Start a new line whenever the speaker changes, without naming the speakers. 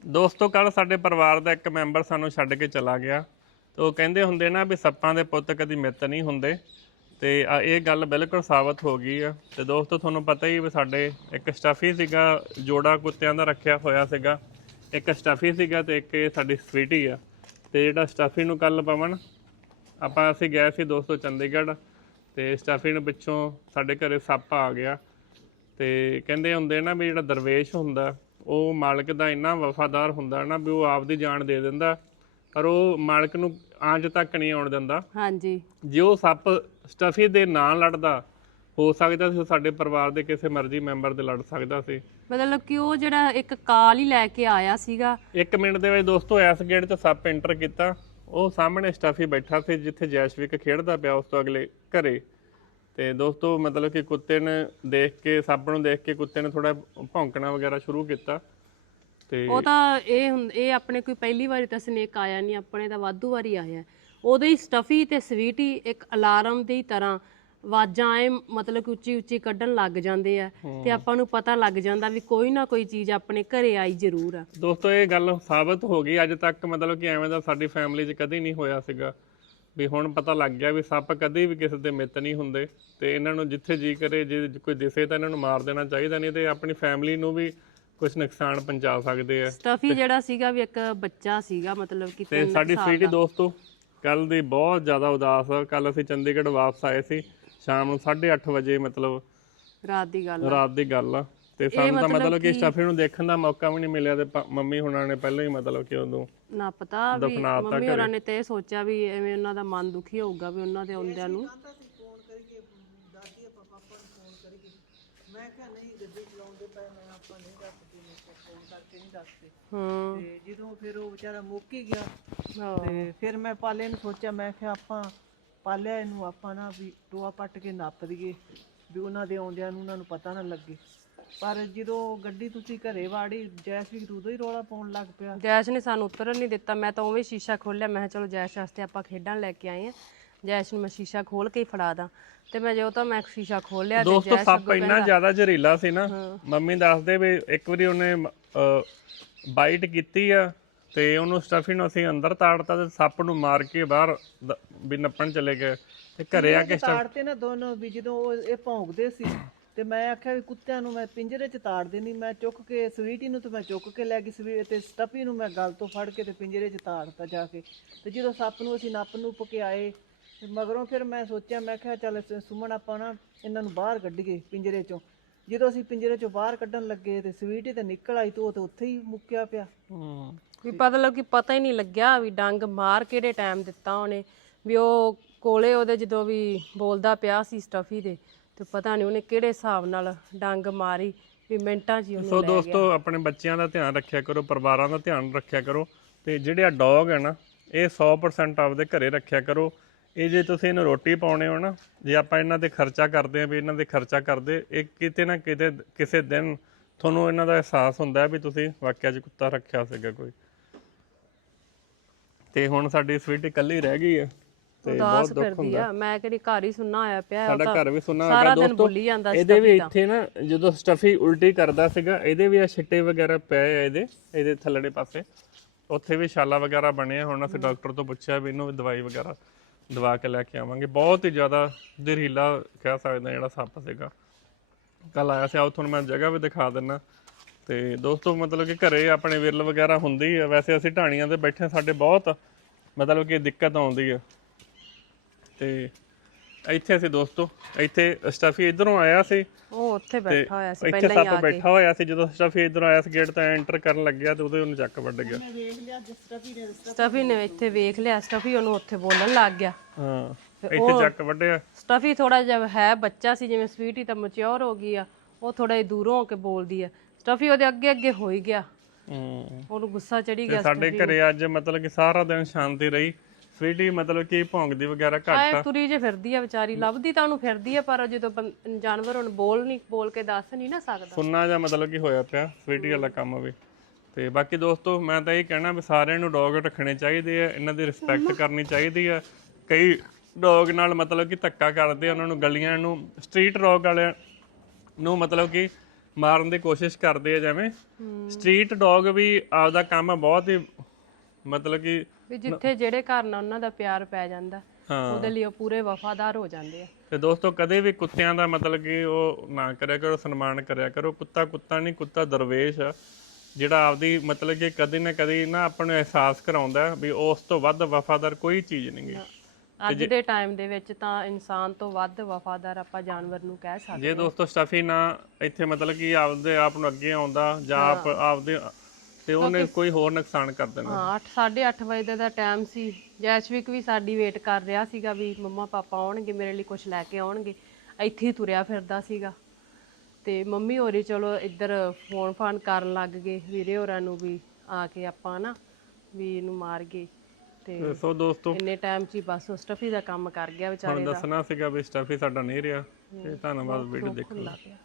ਦੋਸਤੋ ਕੱਲ ਸਾਡੇ ਪਰਿਵਾਰ ਦਾ ਇੱਕ ਮੈਂਬਰ ਸਾਨੂੰ ਛੱਡ ਕੇ ਚਲਾ ਗਿਆ ਤੇ ਉਹ ਕਹਿੰਦੇ ਹੁੰਦੇ ਨਾ ਵੀ ਸੱਪਾਂ ਦੇ ਪੁੱਤ ਕਦੀ ਮਿੱਤ ਨਹੀਂ ਹੁੰਦੇ ਤੇ ਇਹ ਗੱਲ ਬਿਲਕੁਲ ਸਾਬਤ ਹੋ ਗਈ ਆ। ਤੇ ਦੋਸਤੋ ਤੁਹਾਨੂੰ ਪਤਾ ਹੀ ਵੀ ਸਾਡੇ ਇੱਕ ਸਟਫੀ ਸੀਗਾ, ਜੋੜਾ ਕੁੱਤਿਆਂ ਦਾ ਰੱਖਿਆ ਹੋਇਆ ਸੀਗਾ, ਇੱਕ ਸਟਫੀ ਸੀਗਾ ਤੇ ਇੱਕ ਇਹ ਸਾਡੀ ਸਵੀਟੀ ਆ। ਤੇ ਜਿਹੜਾ ਸਟਫੀ ਨੂੰ ਕੱਲ ਪਵਨ ਅਸੀਂ ਗਏ ਸੀ ਦੋਸਤੋ ਚੰਡੀਗੜ੍ਹ ਤੇ ਸਟਫੀ ਨੂੰ ਪਿੱਛੋਂ ਸਾਡੇ ਘਰੇ ਸੱਪ ਆ ਗਿਆ। ਤੇ ਕਹਿੰਦੇ ਹੁੰਦੇ ਨਾ ਵੀ ਜਿਹੜਾ ਦਰਵੇਸ਼ ਹੁੰਦਾ ਉਹ ਮਾਲਕ ਦਾ ਇੰਨਾ ਵਫਾਦਾਰ ਹੁੰਦਾ ਨਾ ਵੀ ਉਹ ਆਪਦੀ ਜਾਨ ਦੇ ਦਿੰਦਾ, ਪਰ ਉਹ ਮਾਲਕ ਨੂੰ ਆਂਚ ਤੱਕ ਨਹੀਂ ਆਉਣ ਦਿੰਦਾ।
ਹਾਂਜੀ,
ਜੇ ਉਹ ਸੱਪ ਸਟਫੀ ਦੇ ਨਾਲ ਲੜਦਾ, ਹੋ ਸਕਦਾ ਸੀ ਉਹ ਸਾਡੇ ਪਰਿਵਾਰ ਦੇ ਕਿਸੇ ਮਰਜ਼ੀ ਮੈਂਬਰ ਦੇ ਲੜ ਸਕਦਾ ਸੀ।
ਮਤਲਬ ਕਿ ਉਹ ਜਿਹੜਾ ਇੱਕ ਕਾਲ ਹੀ ਲੈ ਕੇ ਆਇਆ ਸੀਗਾ।
1 ਮਿੰਟ ਦੇ ਵਿੱਚ ਦੋਸਤੋ ਇਸ ਗੇਟ 'ਚ ਸੱਪ ਐਂਟਰ ਕੀਤਾ, ਉਹ ਸਾਹਮਣੇ ਸਟਫੀ ਬੈਠਾ ਸੀ ਜਿੱਥੇ ਜੈਸ਼ਵਿਕ ਖੇਡਦਾ ਪਿਆ ਉਸ ਤੋਂ ਅਗਲੇ ਘਰੇ। ਤੇ ਦੋਸਤੋ ਮਤਲਬ ਕਿ ਕੁੱਤੇ ਨੇ ਦੇਖ ਕੇ, ਸੱਪ ਨੂੰ ਦੇਖ ਕੇ ਕੁੱਤੇ ਨੇ ਥੋੜਾ ਭੌਂਕਣਾ ਵਗੈਰਾ ਸ਼ੁਰੂ ਕੀਤਾ। ਤੇ
ਉਹ ਤਾਂ ਇਹ ਆਪਣੇ ਕੋਈ ਪਹਿਲੀ ਵਾਰੀ ਤਾਂ ਸਨੇਕ ਆਇਆ ਨਹੀਂ, ਆਪਣੇ ਤਾਂ ਵਾਧੂ ਵਾਰੀ ਆਇਆ। ਉਦੋਂ ਹੀ ਸਟਫੀ ਤੇ ਸਵੀਟੀ ਇੱਕ ਅਲਾਰਮ ਦੀ ਤਰ੍ਹਾਂ ਆਵਾਜ਼ਾਂ ਐ ਮਤਲਬ ਕਿ ਉੱਚੀ ਉੱਚੀ ਕੱਢਣ ਲੱਗ ਜਾਂਦੇ ਆ ਤੇ ਆਪਾਂ ਨੂੰ ਪਤਾ ਲੱਗ ਜਾਂਦਾ ਵੀ ਕੋਈ ਨਾ ਕੋਈ ਚੀਜ਼ ਆਪਣੇ ਘਰੇ ਆਈ ਜ਼ਰੂਰ ਆ।
ਦੋਸਤੋ ਇਹ ਗੱਲ ਸਾਬਤ ਹੋ ਗਈ ਅੱਜ ਤੱਕ, ਮਤਲਬ ਕਿ ਐਵੇਂ ਦਾ ਸਾਡੀ ਫੈਮਿਲੀ 'ਚ ਕਦੀ ਨਹੀਂ ਹੋਇਆ ਸੀਗਾ। ਵੀ ਹੁਣ ਪਤਾ ਲੱਗ ਗਿਆ ਵੀ ਸੱਪ ਕਦੇ ਵੀ ਕਿਸੇ ਦੇ ਮਿੱਤ ਨਹੀਂ ਹੁੰਦੇ ਤੇ ਇਹਨਾਂ ਨੂੰ ਜਿੱਥੇ ਜੀ ਕਰੇ, ਜੇ ਕੋਈ ਦਿਸੇ ਤਾਂ ਇਹਨਾਂ ਨੂੰ ਮਾਰ ਦੇਣਾ ਚਾਹੀਦਾ, ਨਹੀਂ ਤੇ ਆਪਣੀ ਫੈਮਿਲੀ ਨੂੰ ਵੀ ਕੁਝ ਨੁਕਸਾਨ ਪਹੁੰਚਾ ਸਕਦੇ ਆ।
ਸਟਫੀ ਜਿਹੜਾ ਸੀਗਾ ਵੀ ਇੱਕ ਬੱਚਾ ਸੀਗਾ, ਮਤਲਬ ਕਿ
ਤੇ ਸਾਡੀ ਸਵੀਟੀ ਦੋਸਤੋ ਕੱਲ ਦੀ ਬਹੁਤ ਜ਼ਿਆਦਾ ਉਦਾਸ ਆ। ਕੱਲ ਅਸੀਂ ਚੰਡੀਗੜ੍ਹ ਵਾਪਸ ਆਏ ਸੀ ਸ਼ਾਮ ਨੂੰ 8:30 ਵਜੇ, ਮਤਲਬ
ਰਾਤ ਦੀ
ਗੱਲ ਆ। ਤੇ ਸਾਨੂੰ ਤਾਂ ਮਤਲਬ ਕਿ ਸਟਫੀ ਨੂੰ ਦੇਖਣ ਦਾ ਮੌਕਾ ਵੀ ਨਹੀਂ ਮਿਲਿਆ ਤੇ ਮੰਮੀ ਹੁਣਾਂ ਨੇ ਪਹਿਲਾਂ ਹੀ ਮਤਲਬ ਕਿ ਉਦੋਂ
ਨਾ ਪਤਾ ਵੀ ਮੰਮੀ ਹੋਰਾਂ ਨੇ ਤੇ ਇਹ ਸੋਚਿਆ ਵੀ ਐਵੇਂ ਉਹਨਾਂ ਦਾ ਮਨ ਦੁਖੀ ਹੋਊਗਾ ਵੀ ਉਹਨਾਂ ਦੇ ਆਉਂਦਿਆਂ ਨੂੰ।
ਤੇ ਜਦੋਂ ਫਿਰ ਉਹ ਵਿਚਾਰਾ ਮੁੱਕ ਹੀ ਗਿਆ ਤੇ ਫਿਰ ਮੈਂ ਪਾਲੇ ਨੂੰ ਸੋਚਿਆ, ਮੈਂ ਕਿਹਾ ਆਪਾਂ ਪਾਲਿਆ ਇਹਨੂੰ ਆਪਾਂ ਨਾ ਵੀ ਟੋਆ ਪੱਟ ਕੇ ਨੱਪ ਦਈਏ ਵੀ ਉਹਨਾਂ ਦੇ ਆਉਂਦਿਆਂ ਨੂੰ ਉਹਨਾਂ ਨੂੰ ਪਤਾ ਨਾ ਲੱਗੇ। ਪਰ ਜਦੋਂ ਗੱਡੀ ਤੁਸੀਂ ਘਰੇ ਵਾੜੀ, ਜੈਸ਼ ਵੀ ਉਦੋਂ ਹੀ ਰੌਲਾ ਪਾਉਣ ਲੱਗ ਪਿਆ।
ਜੈਸ਼ ਨੇ ਸਾਨੂੰ ਉਤਰਨ ਨਹੀਂ ਦਿੱਤਾ। ਮੈਂ ਤਾਂ ਉਵੇਂ ਸ਼ੀਸ਼ਾ ਖੋਲਿਆ, ਮੈਂ ਕਿਹਾ ਚਲੋ ਜੈਸ਼ ਵਾਸਤੇ ਆਪਾਂ ਖੇਡਾਂ ਲੈ ਕੇ ਆਏ ਆ, ਜੈਸ਼ ਨੂੰ ਮੈਂ ਸ਼ੀਸ਼ਾ ਖੋਲ ਕੇ ਹੀ ਫੜਾ ਦਾਂ। ਤੇ ਮੈਂ ਜੋ ਤਾਂ ਮੈਂ ਸ਼ੀਸ਼ਾ ਖੋਲਿਆ ਤੇ
ਦੋਸਤੋ ਸੱਪ ਇੰਨਾ ਜ਼ਿਆਦਾ ਜ਼ਹਿਰੀਲਾ ਸੀ ਨਾ, ਮੰਮੀ ਦੱਸਦੇ ਵੀ ਇੱਕ ਵਾਰੀ ਉਹਨੇ ਬਾਈਟ ਕੀਤੀ ਆ ਤੇ ਉਹਨੂੰ ਸਟਫੀ ਨੂੰ ਅਸੀਂ ਅੰਦਰ ਤਾੜਤਾ ਤੇ ਸੱਪ ਨੂੰ ਮਾਰ ਕੇ ਬਾਹਰ ਵੀ ਨੱਪਣ ਚਲੇ ਗਏ। ਤੇ ਘਰੇ ਆ ਕੇ
ਤਾੜਤੇ ਨਾ ਦੋਨੋਂ ਵੀ ਜਦੋਂ ਇਹ ਭੌਂਕਦੇ ਸੀ ਤੇ ਮੈਂ ਆਖਿਆ ਵੀ ਕੁੱਤਿਆਂ ਨੂੰ ਮੈਂ ਪਿੰਜਰੇ 'ਚ ਤਾੜ ਦੇਣੀ। ਮੈਂ ਚੁੱਕ ਕੇ ਸਵੀਟੀ ਨੂੰ ਤੇ ਮੈਂ ਚੁੱਕ ਕੇ ਲੈ ਗਈ ਤੇ ਸਟਫੀ ਨੂੰ ਮੈਂ ਗਲ ਤੋਂ ਫੜ ਕੇ ਤੇ ਪਿੰਜਰੇ 'ਚ ਤਾੜਤਾ ਜਾ ਕੇ। ਤੇ ਜਦੋਂ ਸੱਪ ਨੂੰ ਅਸੀਂ ਨੱਪ ਨੂਪ ਕੇ ਆਏ ਤੇ ਮਗਰੋਂ ਫਿਰ ਮੈਂ ਸੋਚਿਆ, ਮੈਂ ਕਿਹਾ ਚੱਲ ਸੁਮਨ ਆਪਾਂ ਨਾ ਇਹਨਾਂ ਨੂੰ ਬਾਹਰ ਕੱਢੀਏ ਪਿੰਜਰੇ 'ਚੋਂ। ਜਦੋਂ ਅਸੀਂ ਪਿੰਜਰੇ 'ਚੋਂ ਬਾਹਰ ਕੱਢਣ ਲੱਗੇ ਤੇ ਸਵੀਟੀ ਤੇ ਨਿਕਲ ਆਈ ਤੇ ਉਹ ਤੇ ਉੱਥੇ ਹੀ ਮੁੱਕਿਆ ਪਿਆ।
ਵੀ ਮਤਲਬ ਕਿ ਪਤਾ ਹੀ ਨਹੀਂ ਲੱਗਿਆ ਵੀ ਡੰਗ ਮਾਰ ਕਿਹੜੇ ਟਾਈਮ ਦਿੱਤਾ ਉਹਨੇ। ਵੀ ਉਹ ਕੋਲੇ ਉਹਦੇ ਜਦੋਂ ਵੀ ਬੋਲਦਾ ਪਿਆ ਸੀ ਸਟਫੀ ਦੇ ਤੇ ਪਤਾ ਨਹੀਂ ਉਹਨੇ ਕਿਹੜੇ ਹਿਸਾਬ ਨਾਲ ਡੰਗ ਮਾਰੀ ਵੀ ਮਿੰਟਾਂ 'ਚ ਹੀ ਉਹਨੂੰ।
ਸੋ ਦੋਸਤੋ ਆਪਣੇ ਬੱਚਿਆਂ ਦਾ ਧਿਆਨ ਰੱਖਿਆ ਕਰੋ, ਪਰਿਵਾਰਾਂ ਦਾ ਧਿਆਨ ਰੱਖਿਆ ਕਰੋ। ਤੇ ਜਿਹੜੇ ਆ ਡੌਗ ਹੈ ਨਾ, ਇਹ 100% ਆਪਦੇ ਘਰੇ ਰੱਖਿਆ ਕਰੋ। ਇਹ ਜੇ ਤੁਸੀਂ ਇਹਨੂੰ ਰੋਟੀ ਪਾਉਣੇ ਹੋ ਨਾ, ਜੇ ਆਪਾਂ ਇਹਨਾਂ ਤੇ ਖਰਚਾ ਕਰਦੇ ਆ ਵੀ ਇਹਨਾਂ ਦੇ ਖਰਚਾ ਕਰਦੇ, ਇਹ ਕਿਤੇ ਨਾ ਕਿਤੇ ਕਿਸੇ ਦਿਨ ਤੁਹਾਨੂੰ ਇਹਨਾਂ ਦਾ ਅਹਿਸਾਸ ਹੁੰਦਾ ਵੀ ਤੁਸੀਂ ਵਾਕਿਆ 'ਚ ਕੁੱਤਾ ਰੱਖਿਆ ਸੀਗਾ ਕੋਈ। ਤੇ ਹੁਣ ਸਾਡੀ ਸਵੀਟੀ ਇਕੱਲੀ ਰਹਿ ਗਈ ਹੈ ਤੇ ਬਹੁਤ ਦੁੱਖ ਹੁੰਦਾ।
ਮੈਂ ਕਿਹੜੀ ਘਰ ਹੀ ਸੁੰਨਾ ਆਇਆ ਪਿਆ,
ਸਾਡਾ ਘਰ ਵੀ ਸੁਣਨਾ
ਸਾਰਾ ਦਿਨ ਬੋਲੀ ਜਾਂਦਾ ਸੀ।
ਇਹਦੇ ਵੀ ਇੱਥੇ ਨਾ ਜਦੋਂ ਸਟਫੀ ਉਲਟੀ ਕਰਦਾ ਸੀਗਾ, ਇਹਦੇ ਵੀ ਆ ਛਿੱਟੇ ਵਗੈਰਾ ਪਏ ਆ ਇਹਦੇ ਥੱਲੜੇ ਪਾਸੇ, ਉੱਥੇ ਵੀ ਛਾਲਾ ਵਗੈਰਾ ਬਣੇ ਆ। ਹੁਣ ਅਸੀਂ ਡਾਕਟਰ ਤੋਂ ਪੁੱਛਿਆ ਵੀ ਇਹਨੂੰ ਦਵਾਈ ਵਗੈਰਾ ਦਵਾ ਕੇ ਲੈ ਕੇ ਆਵਾਂਗੇ। ਬਹੁਤ ਹੀ ਜ਼ਿਆਦਾ ਜ਼ਹਿਰੀਲਾ ਕਹਿ ਸਕਦੇ ਜਿਹੜਾ ਸੱਪ ਸੀਗਾ ਕੱਲ ਆਇਆ ਸੀ। ਆਓ ਤੁਹਾਨੂੰ ਮੈਂ ਜਗ੍ਹਾ ਵੀ ਦਿਖਾ ਦਿੰਦਾ। ਤੇ ਦੋਸਤੋ ਮਤਲਬ ਕਿ ਘਰੇ ਆਪਣੇ ਵਿਰਲ ਵਗੈਰਾ ਹੁੰਦੀ ਆ, ਵੈਸੇ ਅਸੀਂ ਢਾਣੀਆਂ ਤੇ ਬੈਠੇ ਸਾਡੇ ਬਹੁਤ ਮਤਲਬ ਕਿ ਦਿੱਕਤ ਆਉਂਦੀ ਆ। ਤੇ ਇੱਥੇ ਅਸੀਂ ਦੋਸਤੋ ਇੱਥੇ ਸਟਫੀ ਇਧਰੋਂ ਆਇਆ ਸੀ,
ਉਹ ਉੱਥੇ ਬੈਠਾ ਹੋਇਆ ਸੀ
ਇੱਥੇ ਸੱਪ ਬੈਠਾ ਹੋਇਆ ਸੀ। ਜਦੋਂ ਸਟਫੀ ਇਧਰੋਂ ਆਇਆ ਸੀ ਗੇਟ ਤੋਂ ਐਂਟਰ ਕਰਨ ਲੱਗਿਆ ਤੇ ਉਦੋਂ ਉਹਨੂੰ ਚੱਕ ਵੱਢ ਗਿਆ।
ਸਟਫੀ ਨੇ ਇੱਥੇ ਵੇਖ ਲਿਆ, ਸਟਫੀ ਉਹਨੂੰ ਉੱਥੇ ਬੋਲਣ ਲੱਗ ਗਿਆ।
ਹਾਂ ਇੱਥੇ ਚੱਕ ਵੱਢਿਆ।
ਸਟਫੀ ਥੋੜਾ ਜਿਹਾ ਹੈ ਬੱਚਾ ਸੀ, ਜਿਵੇਂ ਸਵੀਟੀ ਤਾਂ ਮੈਚੁਰ ਹੋ ਗਈ ਆ, ਉਹ ਥੋੜਾ ਜਿਹਾ ਦੂਰੋਂ ਹੋ ਕੇ ਬੋਲਦੀ ਆ। ਸਟਫੀ ਉਹਦੇ ਅੱਗੇ ਅੱਗੇ ਹੋ ਹੀ ਗਿਆ, ਉਹਨੂੰ ਗੁੱਸਾ ਚੜੀ ਗਿਆ।
ਸਾਡੇ ਘਰੇ ਅੱਜ ਮਤਲਬ ਕਿ ਸਾਰਾ ਦਿਨ ਸ਼ਾਂਤੀ ਰਹੀ। ਸਵੀਟੀ ਮਤਲਬ ਕਿ ਭੌਂਕਦੀ ਵਗੈਰਾ ਘੱਟ ਆ,
ਤੁਰੀ ਜੇ ਫਿਰਦੀ ਆ ਵਿਚਾਰੀ, ਲੱਭਦੀ ਤਾਂ ਉਹਨੂੰ ਫਿਰਦੀ ਆ, ਪਰ ਜਦੋਂ ਜਾਨਵਰ ਹੁਣ ਬੋਲ ਕੇ ਦੱਸ ਨਹੀਂ ਨਾ ਸਕਦਾ।
ਸੁਣਨਾ ਜਾਂ ਮਤਲਬ ਕਿ ਹੋਇਆ ਪਿਆ ਸਵੀਟੀ ਵਾਲਾ ਕੰਮ ਵੀ। ਤੇ ਬਾਕੀ ਦੋਸਤੋ ਮੈਂ ਤਾਂ ਇਹ ਕਹਿਣਾ ਵੀ ਸਾਰਿਆਂ ਨੂੰ ਡੌਗ ਰੱਖਣੇ ਚਾਹੀਦੇ ਆ, ਇਹਨਾਂ ਦੀ ਰਿਸਪੈਕਟ ਕਰਨੀ ਚਾਹੀਦੀ ਆ। ਕਈ ਡੌਗ ਨਾਲ ਮਤਲਬ ਕਿ ਧੱਕਾ ਕਰਦੇ ਆ, ਉਹਨਾਂ ਨੂੰ ਗਲੀਆਂ ਨੂੰ, ਸਟਰੀਟ ਡੌਗ ਵਾਲਿਆਂ ਨੂੰ ਮਤਲਬ ਕਿ ਮਾਰਨ ਦੀ ਕੋਸ਼ਿਸ਼ ਕਰਦੇ ਆ। ਜਿਵੇਂ ਸਟਰੀਟ ਡੌਗ ਵੀ ਆਪਦਾ ਕੰਮ ਬਹੁਤ ਹੀ ਮਤਲਬ ਕਿ
ਵੀ ਜਿੱਥੇ ਜਿਹੜੇ ਘਰ ਨਾਲ ਉਹਨਾਂ ਦਾ ਪਿਆਰ ਪੈ ਜਾਂਦਾ ਉਹਦੇ ਲਈ ਉਹ ਪੂਰੇ ਵਫਾਦਾਰ ਹੋ ਜਾਂਦੇ ਆ।
ਤੇ ਦੋਸਤੋ ਕਦੇ ਵੀ ਕੁੱਤਿਆਂ ਦਾ ਮਤਲਬ ਕਿ ਉਹ ਨਾ ਕਰਿਆ ਕਰੋ, ਸਨਮਾਨ ਕਰਿਆ ਕਰੋ। ਕੁੱਤਾ ਕੁੱਤਾ ਨਹੀਂ, ਕੁੱਤਾ ਦਰਵੇਸ਼ ਆ ਜਿਹੜਾ ਆਪਦੀ ਮਤਲਬ ਕਿ ਕਦੇ ਨਾ ਕਦੇ ਨਾ ਆਪਾਂ ਨੂੰ ਅਹਿਸਾਸ ਕਰਾਉਂਦਾ ਵੀ ਉਸ ਤੋਂ ਵੱਧ ਵਫਾਦਾਰ ਕੋਈ ਚੀਜ਼ ਨਹੀਂ ਗੀ।
ਅੱਜ ਦੇ ਟਾਈਮ ਦੇ ਵਿੱਚ ਤਾਂ ਇਨਸਾਨ ਤੋਂ ਵੱਧ ਵਫਾਦਾਰ ਆਪਾਂ ਜਾਨਵਰ ਨੂੰ ਕਹਿ ਸਕਦੇ।
ਜੇ ਦੋਸਤੋ ਸਟਫੀ ਨਾ ਇੱਥੇ ਮਤਲਬ ਕਿ ਆਪਦੇ ਆਪ ਨੂੰ ਅੱਗੇ ਆਉਂਦਾ ਜਾਂ ਆਪਦੇ ਤੇ ਉਹਨੇ ਕੋਈ ਹੋਰ ਨੁਕਸਾਨ ਕਰ ਦੇਣਾ।
ਹਾਂ 8:30 ਵਜੇ ਦਾ ਟਾਈਮ ਸੀ। ਜੈਸ਼ਵਿਕ ਵੀ ਸਾਡੀ ਵੇਟ ਕਰ ਰਿਹਾ ਸੀਗਾ ਵੀ ਮੰਮਾ ਪਾਪਾ ਆਉਣਗੇ, ਮੇਰੇ ਲਈ ਕੁਝ ਲੈ ਕੇ ਆਉਣਗੇ। ਇੱਥੇ ਹੀ ਤੁਰਿਆ ਫਿਰਦਾ ਸੀਗਾ ਤੇ ਮੰਮੀ ਹੋਰੀ ਚਲੋ ਇੱਧਰ ਫੋਨ ਫਾਨ ਕਰਨ ਲੱਗ ਗਏ ਵੀਰੇ ਹੋਰਾਂ ਨੂੰ ਵੀ ਆ ਕੇ ਆਪਾਂ ਨਾ ਵੀ ਇਹਨੂੰ ਮਾਰ ਗਏ। ਤੇ
ਸੋ ਦੋਸਤੋ
ਇੰਨੇ ਟਾਈਮ 'ਚ ਹੀ ਬਸ ਸਟਫੀ ਦਾ ਕੰਮ ਕਰ ਗਿਆ ਵਿਚਾਰੇ
ਹੁਣ
ਦਾ।
ਦੱਸਣਾ ਸੀਗਾ ਵੀ ਸਟਫੀ ਸਾਡਾ ਨਹੀਂ ਰਿਹਾ। ਤੇ ਧੰਨਵਾਦ ਵੀਡੀਓ ਦੇਖਣ ਲਈ।